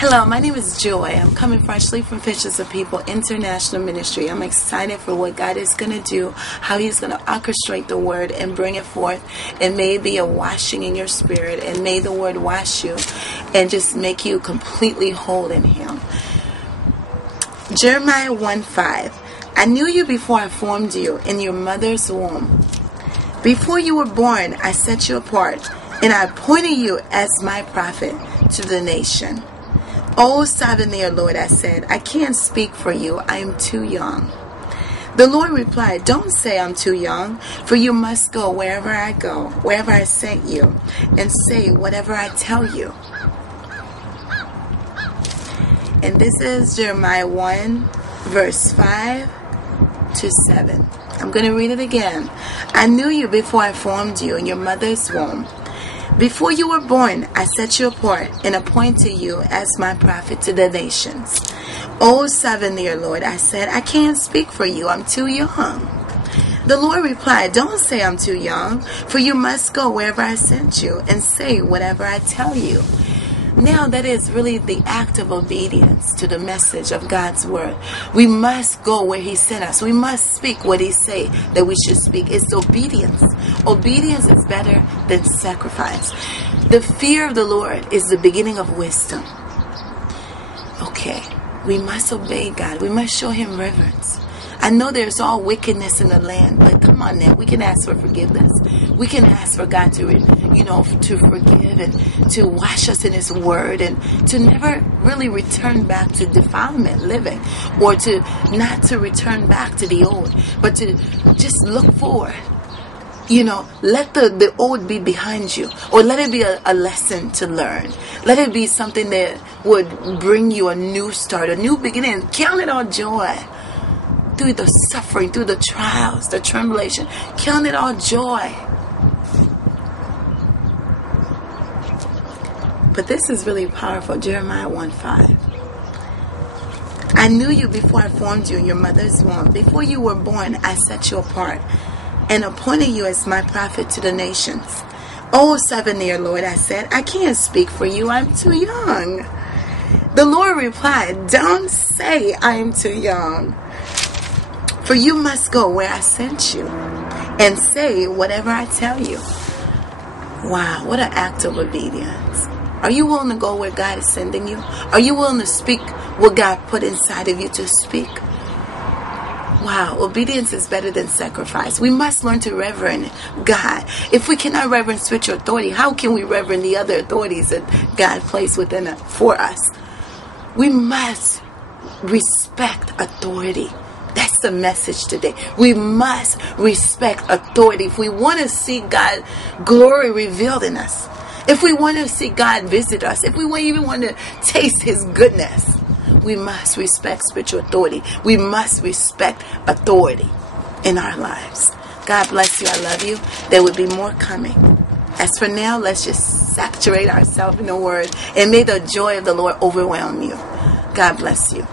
Hello, my name is Joy. I'm coming freshly from Fishers of People International Ministry. I'm excited for what God is going to do, how He's going to orchestrate the Word and bring it forth. And may it be a washing in your spirit, and may the Word wash you and just make you completely whole in Him. Jeremiah 1:5. I knew you before I formed you in your mother's womb. Before you were born, I set you apart, and I appointed you as my prophet to the nation. Oh, sovereign dear Lord, I said, I can't speak for you. I am too young. The Lord replied, don't say I'm too young, for you must go wherever I go, wherever I sent you, and say whatever I tell you. And this is Jeremiah 1, verse 5 to 7. I'm going to read it again. I knew you before I formed you in your mother's womb. Before you were born, I set you apart and appointed you as my prophet to the nations. Oh, sovereign dear Lord, I said, I can't speak for you. I'm too young. The Lord replied, don't say I'm too young, for you must go wherever I sent you and say whatever I tell you. Now that is really the act of obedience to the message of God's word. We must go where He sent us. We must speak what He say that we should speak. It's obedience. Obedience is better than sacrifice. The fear of the Lord is the beginning of wisdom. Okay, we must obey God. We must show Him reverence. I know there's all wickedness in the land, but come on now, we can ask for forgiveness. We can ask for God to, to forgive and to wash us in His word and to never really return back to defilement living, or to not to return back to the old, but to just look forward. Let the old be behind you, or let it be a lesson to learn. Let it be something that would bring you a new start, a new beginning. Count it all joy. Through the suffering, through the trials, the tribulation, count it all joy. But this is really powerful. Jeremiah 1:5. I knew you before I formed you in your mother's womb. Before you were born, I set you apart and appointed you as my prophet to the nations. Oh, sovereign dear Lord, I said, I can't speak for you. I'm too young. The Lord replied, don't say I am too young, for you must go where I sent you and say whatever I tell you. Wow, what an act of obedience. Are you willing to go where God is sending you? Are you willing to speak what God put inside of you to speak? Wow, obedience is better than sacrifice. We must learn to reverend God. If we cannot reverend spiritual authority, how can we reverend the other authorities that God placed within us for us? We must respect authority. That's the message today. We must respect authority if we want to see God's glory revealed in us. If we want to see God visit us. If we even want to taste His goodness. We must respect spiritual authority. We must respect authority in our lives. God bless you. I love you. There will be more coming. As for now, let's just saturate ourselves in the Word. And may the joy of the Lord overwhelm you. God bless you.